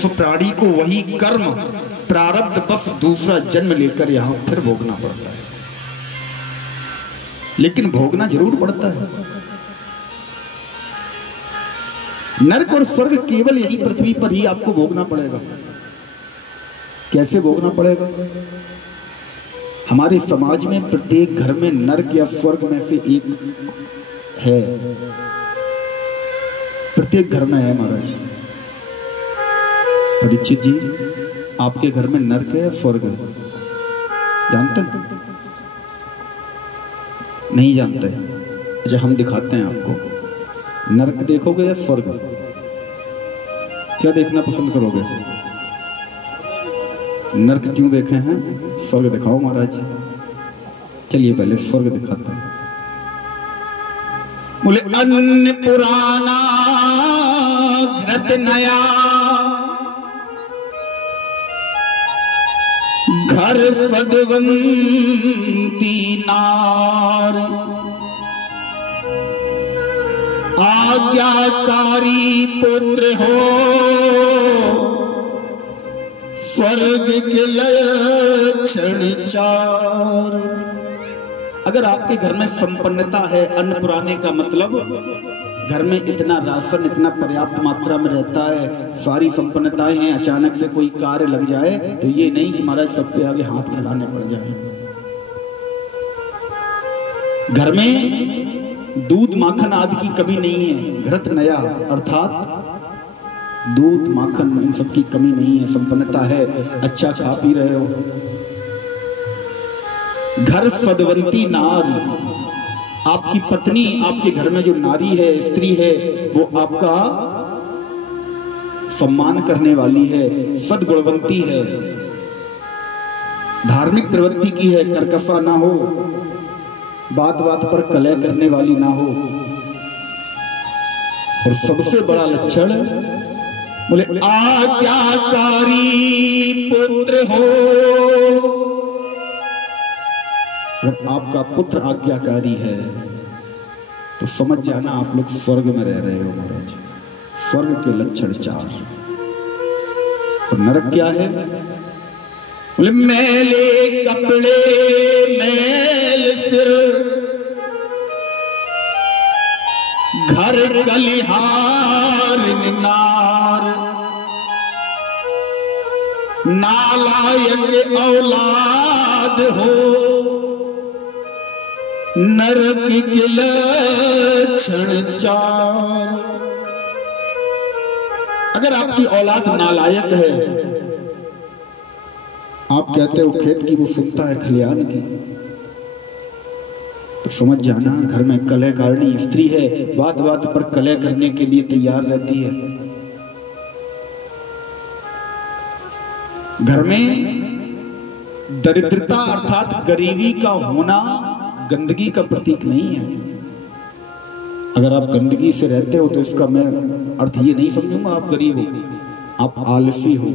उस प्राणी को वही कर्म प्रारब्ध बस दूसरा जन्म लेकर यहाँ फिर भोगना पड़ता है, लेकिन भोगना जरूर पड़ता है। नरक और स्वर्ग केवल यही पृथ्वी पर ही आपको भोगना पड़ेगा। कैसे भोगना पड़ेगा? हमारे समाज में प्रत्येक घर में नरक या स्वर्ग में से एक है, प्रत्येक घर में है महाराज। परीक्षित जी, आपके घर में नरक है या स्वर्ग है? जानते हैं? नहीं जानते? अच्छा, हम दिखाते हैं आपको। नरक देखोगे या स्वर्ग? क्या देखना पसंद करोगे? नरक क्यों देखे हैं? स्वर्ग दिखाओ महाराज। चलिए पहले स्वर्ग दिखाते हैं। बोले अन्न पुराना घृत नया, घर सदवंती नार, आज्ञाकारी पुत्र हो स्वर्ग के लक्षण चार। अगर आपके घर में संपन्नता है, अन्न पुराने का मतलब घर में इतना राशन इतना पर्याप्त मात्रा में रहता है, सारी संपन्नताएं हैं, अचानक से कोई कार्य लग जाए तो ये नहीं कि महाराज सबके आगे हाथ फैलाने पड़ जाए। घर में दूध माखन आदि की कमी नहीं है, घृत नया अर्थात दूध माखन इन सब की कमी नहीं है, संपन्नता है, अच्छा खा पी रहे हो। घर सदवंती नारी, आपकी पत्नी, आपके घर में जो नारी है, स्त्री है, वो आपका सम्मान करने वाली है, सद्गुणवंती है, धार्मिक प्रवृत्ति की है, कर्कशा ना हो, बात बात पर कलह करने वाली ना हो। और सबसे बड़ा लक्षण बोले आज्ञाकारी पुत्र हो। अगर आपका पुत्र आज्ञाकारी है तो समझ जाना आप लोग स्वर्ग में रह रहे हो महाराज। स्वर्ग के लक्षण चार। और नरक क्या है? बोले मैले कपड़े मैल सिर, घर कलिहार नार, नालायक औलाद हो नरक के लक्षण चार। अगर आपकी औलाद नालायक है, आप कहते हो खेत की वो सुनता है खलियान की, तो समझ जाना घर में कलह कारिणी स्त्री है, बात बात पर कलह करने के लिए तैयार रहती है। घर में दरिद्रता अर्थात गरीबी का होना गंदगी का प्रतीक नहीं है। अगर आप गंदगी से रहते हो तो इसका मैं अर्थ ये नहीं समझूंगा आप गरीब हो, आप आलसी हो,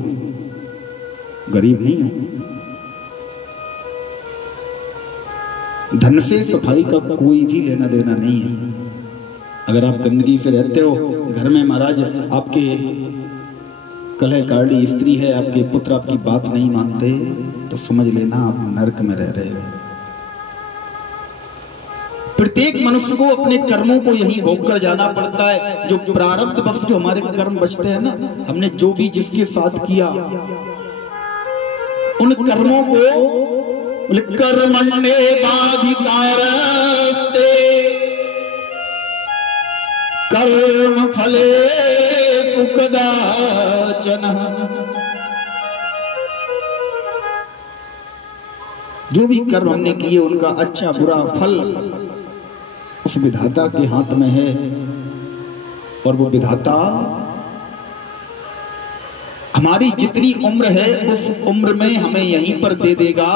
गरीब नहीं हो। धन से सफाई का कोई भी लेना देना नहीं है। अगर आप गंदगी से रहते हो, घर में महाराज आपके कलह कारिणी स्त्री है, आपके पुत्र आपकी बात नहीं मानते, तो समझ लेना आप नरक में रह रहे हो। प्रत्येक मनुष्य को अपने कर्मों को यही भोग कर जाना पड़ता है। जो प्रारब्ध बस जो हमारे कर्म बचते हैं ना, हमने जो भी जिसके साथ किया उन कर्मों को कर्मण्ये बाधिकारस्ते कर्म फले सुखदाचनः। जो भी कर्म हमने किए उनका अच्छा बुरा फल उस विधाता के हाथ में है, और वो विधाता हमारी जितनी उम्र है उस उम्र में हमें यहीं पर दे देगा।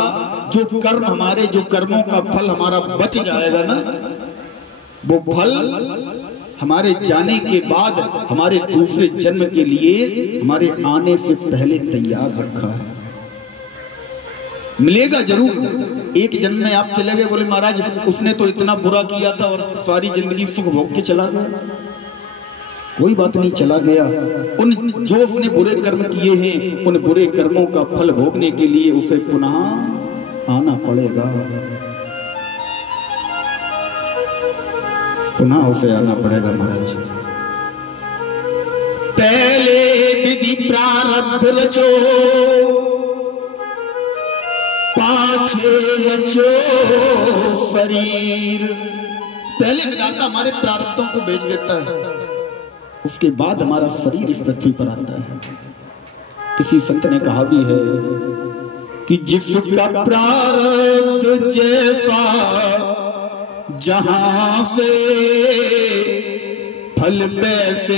जो कर्म हमारे, जो कर्मों का फल हमारा बच जाएगा ना, वो फल हमारे जाने के बाद हमारे दूसरे जन्म के लिए हमारे आने से पहले तैयार रखा है। मिलेगा जरूर। एक जन्म में आप चले गए, बोले महाराज उसने तो इतना बुरा किया था और सारी जिंदगी सुख भोग के चला गया। कोई बात नहीं, चला गया। उन जो उसने बुरे कर्म किए हैं, उन बुरे कर्मों का फल भोगने के लिए उसे पुनः आना पड़ेगा, पुनः उसे आना पड़ेगा महाराज। पहले विधि प्रारब्ध रचो, पाछे रचो शरीर। पहले विधाता हमारे प्रारब्धों को बेच देता है, उसके बाद हमारा शरीर इस पृथ्वी पर आता है। किसी संत ने कहा भी है कि जिसका प्रारब्ध जैसा जहां से फल पैसे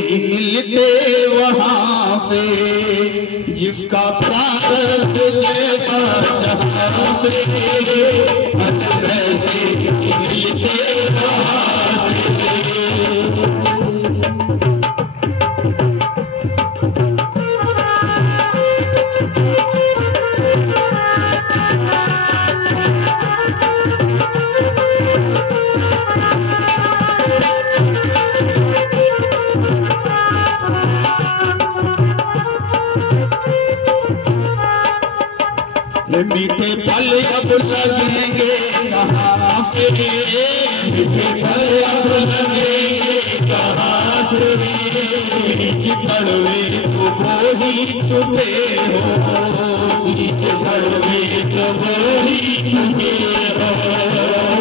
ही मिलते वहां से, जिसका प्रारब्ध जैसा जहां से फल पैसे ही मिलते वहां से। मीठे फल अब लगेंगे कहाँ से, मीठे फल अब लगेंगे कहाँ से, बीज कड़वे तो वो ही चुके हो, बीज कड़वे तो वो ही चुके हो।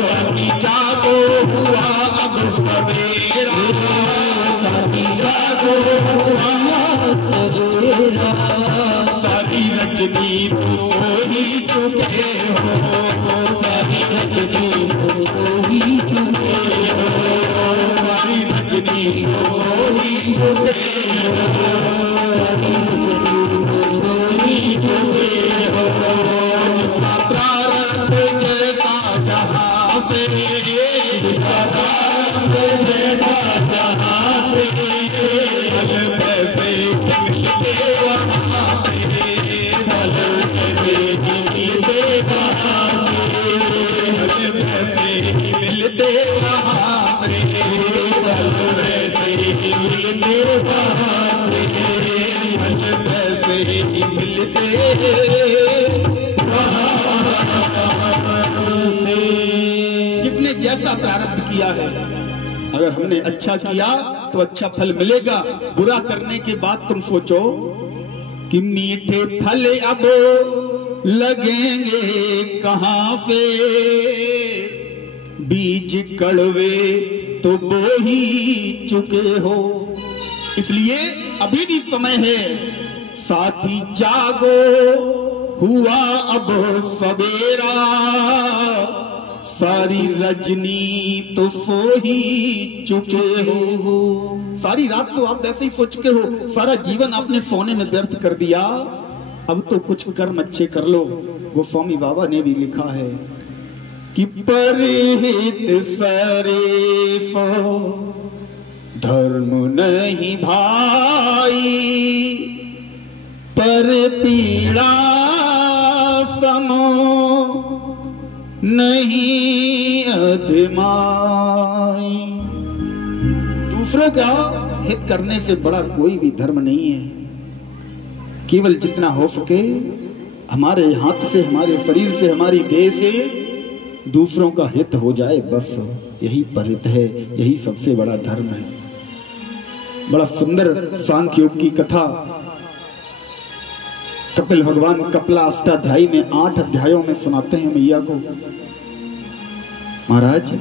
साथी जागो हुआ अब सवेरा, साथी जागो हुआ सवेरा, सारी रजनी तो सो ही चुके हो, सारी रजनी तो सो ही चुके हो, सारी रजनी तो सो ही चुके हो, सारी रजनी तो सो ही चुके हो। जिसका प्रारब्ध जैसा जहां से, जिसका प्रारब्ध जैसा जहां से फल पैसे मिलते वहां से, फल पैसे मिलते वहां से, फल पैसे मिलते वहां से, फल पैसे मिलते वहां से, फल पैसे मिलते वहां से। जिसने जैसा प्रारब्ध किया है, अगर हमने अच्छा किया तो अच्छा फल मिलेगा, बुरा करने के बाद तुम सोचो कि मीठे फल अब लगेंगे कहां से, बीज कड़वे तो बो ही चुके हो। इसलिए अभी भी समय है, साथी जागो हुआ अब सवेरा, सारी रजनी तो सो ही चुके हो। सारी रात तो आप वैसे ही सो चुके हो, सारा जीवन आपने सोने में व्यर्थ कर दिया, अब तो कुछ कर्म अच्छे कर लो। गोस्वामी बाबा ने भी लिखा है कि परहित सरे सो धर्म नहीं भाई, पर पीड़ा समो नहीं अधिमाई। दूसरों का हित करने से बड़ा कोई भी धर्म नहीं है। केवल जितना हो सके हमारे हाथ से, हमारे शरीर से, हमारी देह से दूसरों का हित हो जाए, बस यही परित है, यही सबसे बड़ा धर्म है। बड़ा सुंदर सांख्य योग की कथा कपिल भगवान कपिला अष्टाध्यायी में 8 अध्यायों में सुनाते हैं मैया को। महाराज,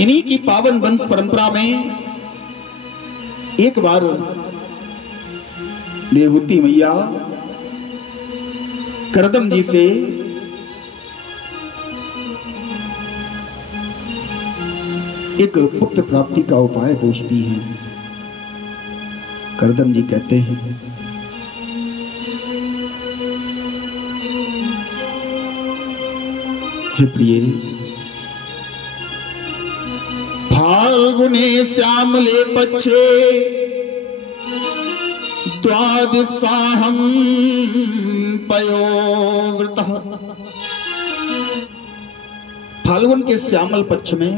इन्हीं की पावन वंश परंपरा में एक बार देवहूति मैया करदम जी से एक पुत्र प्राप्ति का उपाय पूछती हैं। करदम जी कहते हैं, हे प्रिय, फाल्गुने श्यामले पक्षे द्वादशाहं पयोवृतः। फाल्गुन के श्यामल पक्ष में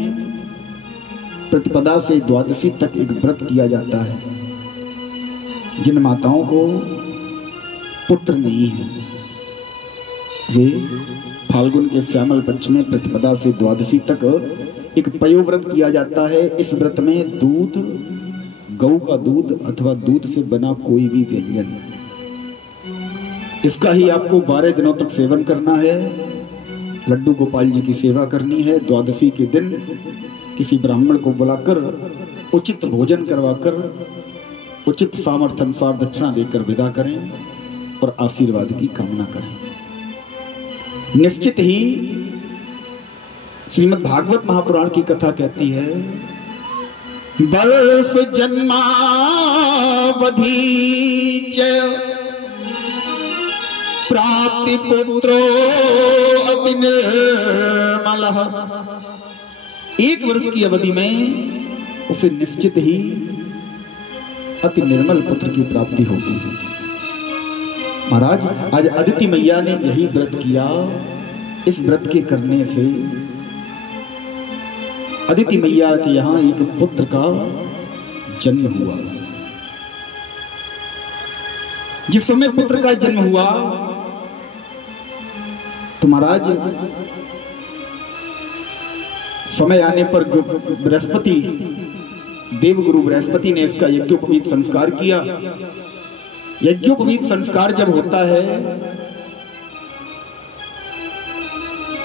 प्रतिपदा से द्वादशी तक एक व्रत किया जाता है। जिन माताओं को पुत्र नहीं है वे फाल्गुन के श्यामल पक्ष में प्रतिपदा से द्वादशी तक एक पयोव्रत किया जाता है। इस व्रत में दूध, गऊ का दूध अथवा दूध से बना कोई भी व्यंजन, इसका ही आपको 12 दिनों तक सेवन करना है। लड्डू गोपाल जी की सेवा करनी है। द्वादशी के दिन किसी ब्राह्मण को बुलाकर उचित भोजन करवाकर उचित सामर्थ्य अनुसार दक्षिणा देकर विदा करें और आशीर्वाद की कामना करें। निश्चित ही श्रीमद् भागवत महापुराण की कथा कहती है, वर्ष जन्मावधि च प्राप्ति पुत्रो अति निर्मलः। 1 वर्ष की अवधि में उसे निश्चित ही अति निर्मल पुत्र की प्राप्ति होगी। महाराज, आज अदिति मैया ने यही व्रत किया। इस व्रत के करने से अदिति मैया के यहाँ एक पुत्र का जन्म हुआ। जिस समय पुत्र का जन्म हुआ तो महाराज समय आने पर बृहस्पति, देवगुरु बृहस्पति ने इसका यज्ञोपवीत संस्कार किया। यज्ञोपवीत संस्कार जब होता है,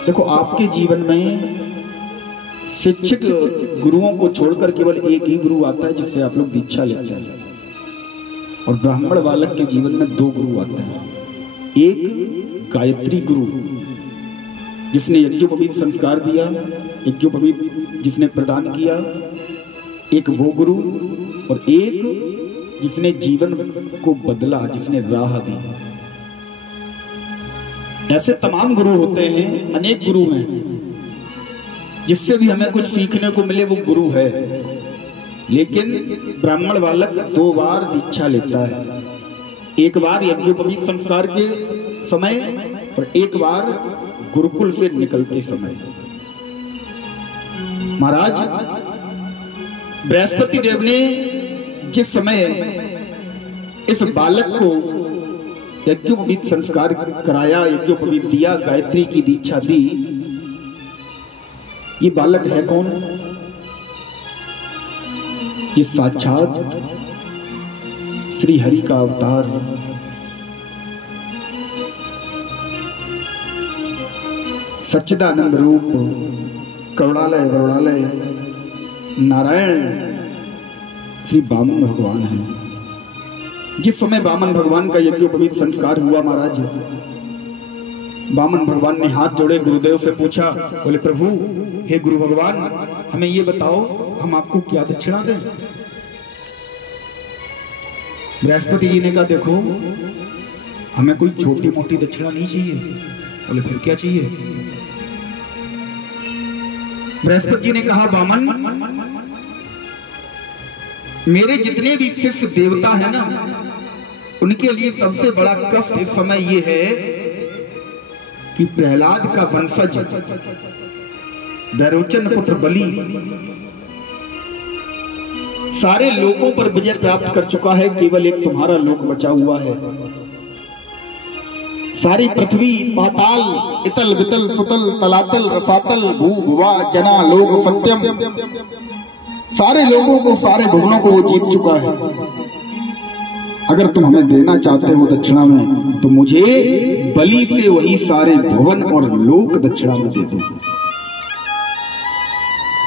देखो आपके जीवन में शिक्षक गुरुओं को छोड़कर केवल एक ही गुरु आता है जिससे आप लोग दीक्षा लेते हैं, और ब्राह्मण बालक के जीवन में 2 गुरु आते हैं। एक गायत्री गुरु जिसने यज्ञोपवीत संस्कार दिया, यज्ञोपवीत जिसने प्रदान किया, एक वो गुरु, और एक जिसने जीवन को बदला, जिसने राह दी। ऐसे तमाम गुरु होते हैं, अनेक गुरु हैं, जिससे भी हमें कुछ सीखने को मिले वो गुरु है। लेकिन ब्राह्मण बालक 2 बार दीक्षा लेता है, एक बार यज्ञोपवीत संस्कार के समय और एक बार गुरुकुल से निकलते समय। महाराज, बृहस्पति देव ने जिस समय इस बालक को यज्ञोपवीत संस्कार कराया, यज्ञोपवीत दिया, गायत्री की दीक्षा दी, ये बालक है कौन? ये साक्षात श्री हरि का अवतार सच्चिदानंद रूप करुणालय वरुणालय नारायण श्री वामन भगवान है। जिस समय वामन भगवान का यज्ञोपवीत संस्कार हुआ महाराज, वामन भगवान ने हाथ जोड़े गुरुदेव से पूछा, बोले प्रभु, हे गुरु भगवान, हमें ये बताओ हम आपको क्या दक्षिणा दें? बृहस्पति जी ने कहा, देखो हमें कोई छोटी मोटी दक्षिणा नहीं चाहिए। बोले फिर क्या चाहिए? बृहस्पति जी ने कहा, वामन, मेरे जितने भी शिष्य देवता हैं ना, उनके लिए सबसे बड़ा कष्ट इस समय ये है कि प्रहलाद का वंशज वैरोचन पुत्र बलि सारे लोकों पर विजय प्राप्त कर चुका है, केवल एक तुम्हारा लोक बचा हुआ है। सारी पृथ्वी, पाताल, इतल वितल सुतल तलातल रसातल भू भुवा जना लोक सत्यम, सारे लोगों को, सारे भुवनों को वो जीत चुका है। अगर तुम हमें देना चाहते हो दक्षिणा में, तो मुझे बलि से वही सारे भुवन और लोक दक्षिणा में दे दो।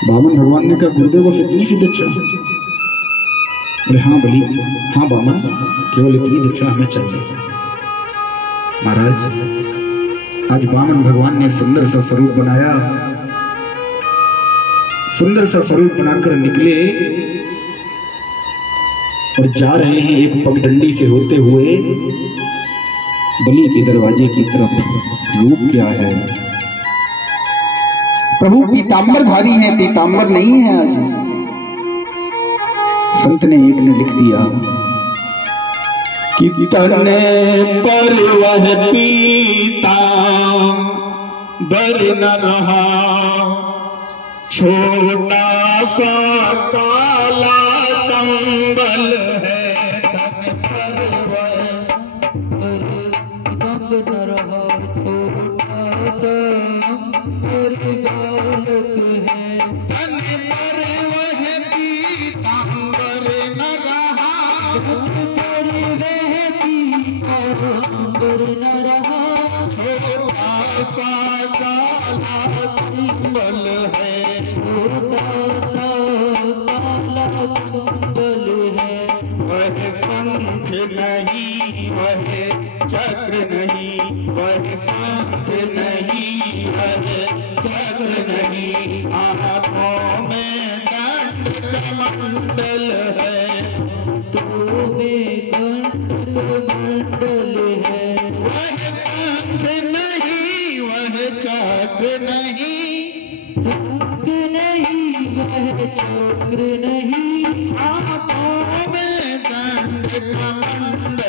वामन भगवान ने कहा, गुरुदेव बस इतनी सी दक्षिणा? बोले हाँ बलि, हाँ वामन, केवल इतनी दक्षिणा हमें चाहिए। महाराज, आज वामन भगवान ने सुंदर सा स्वरूप बनाया, सुंदर सा स्वरूप बनाकर निकले और जा रहे हैं एक पगडंडी से होते हुए बलि के दरवाजे की तरफ। रूप क्या है? प्रभु पीतांबरधारी है, पीतांबर नहीं है। आज संत ने एक ने लिख दिया कि तने पर वह पीतांबर न रहा, छोटा सा काला कंबल है तन पर वह कंब न रहा, छोटा सा बालक है तन पर वह पीतांबर न रहा, तन पर वह पीतांबर न रहा। छोटा सा काला कंबल है, छोटा सा काला कंबल है। वह शंख नहीं वह चक्र नहीं, वह शंख नहीं वह चक्र नहीं, हाथों में दंड कमंडल है, हाथों में दंड कमंडल है। वह शंख नहीं वह चक्र नहीं, शंख नहीं वह चक्र नहीं, हाथों में दंड कमंडल